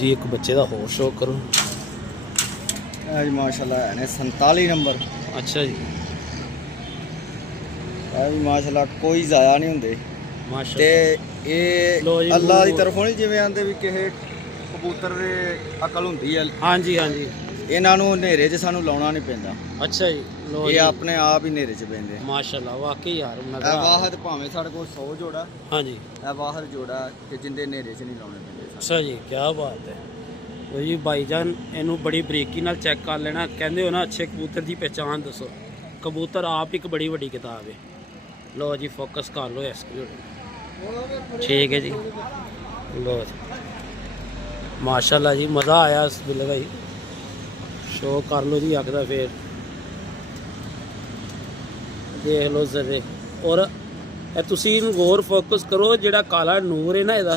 जी एक बच्चे का होर शो करो। आज माशाल्लाह है 47 नंबर। अच्छा जी आज माशाल्लाह कोई ज़ाया नहीं होंगे माशा ते लो ये जी, अल्लाह की वो- तरफों नहीं जिवें आंदे भी किसे कबूतर दे अकल हुंदी है। हाँ जी हाँ जी। इन्हां नूं हनेरे 'च सानूं लाउणा नहीं पैंदा, अच्छा जी लो ये जी अपने आप ही हनेरे 'च पैंदे। माशाल्लाह वाकई यार ਇਹ मजा आ- ਵਾਹਦ ਭਾਵੇਂ ਸਾਡੇ ਕੋਲ 100 ਜੋੜਾ, हाँ जी ਇਹ ਵਾਹਦ ਜੋੜਾ ਕਿ ਜਿੰਦੇ ਹਨੇਰੇ 'ਚ ਨਹੀਂ ਲਾਉਣੇ ਪੈਂਦੇ ਸਾਨੂੰ। अच्छा जी क्या बात है। तो जी भाईजान इनू बड़ी बरीकी नाल चेक कर लेना। कहते हो ना अच्छे कबूतर की पहचान दसो, कबूतर आप एक बड़ी बड़ी किताब है। लो जी फोकस कर लो इस ठीक है जी। लो जी माशाल्लाह जी मज़ा आया इस बिल्ले का जी। शो कर लो जी अग दा फिर देख लो जरे। और तुसी इनू गौर फोकस करो, जेड़ा काला नूर है ना इहदा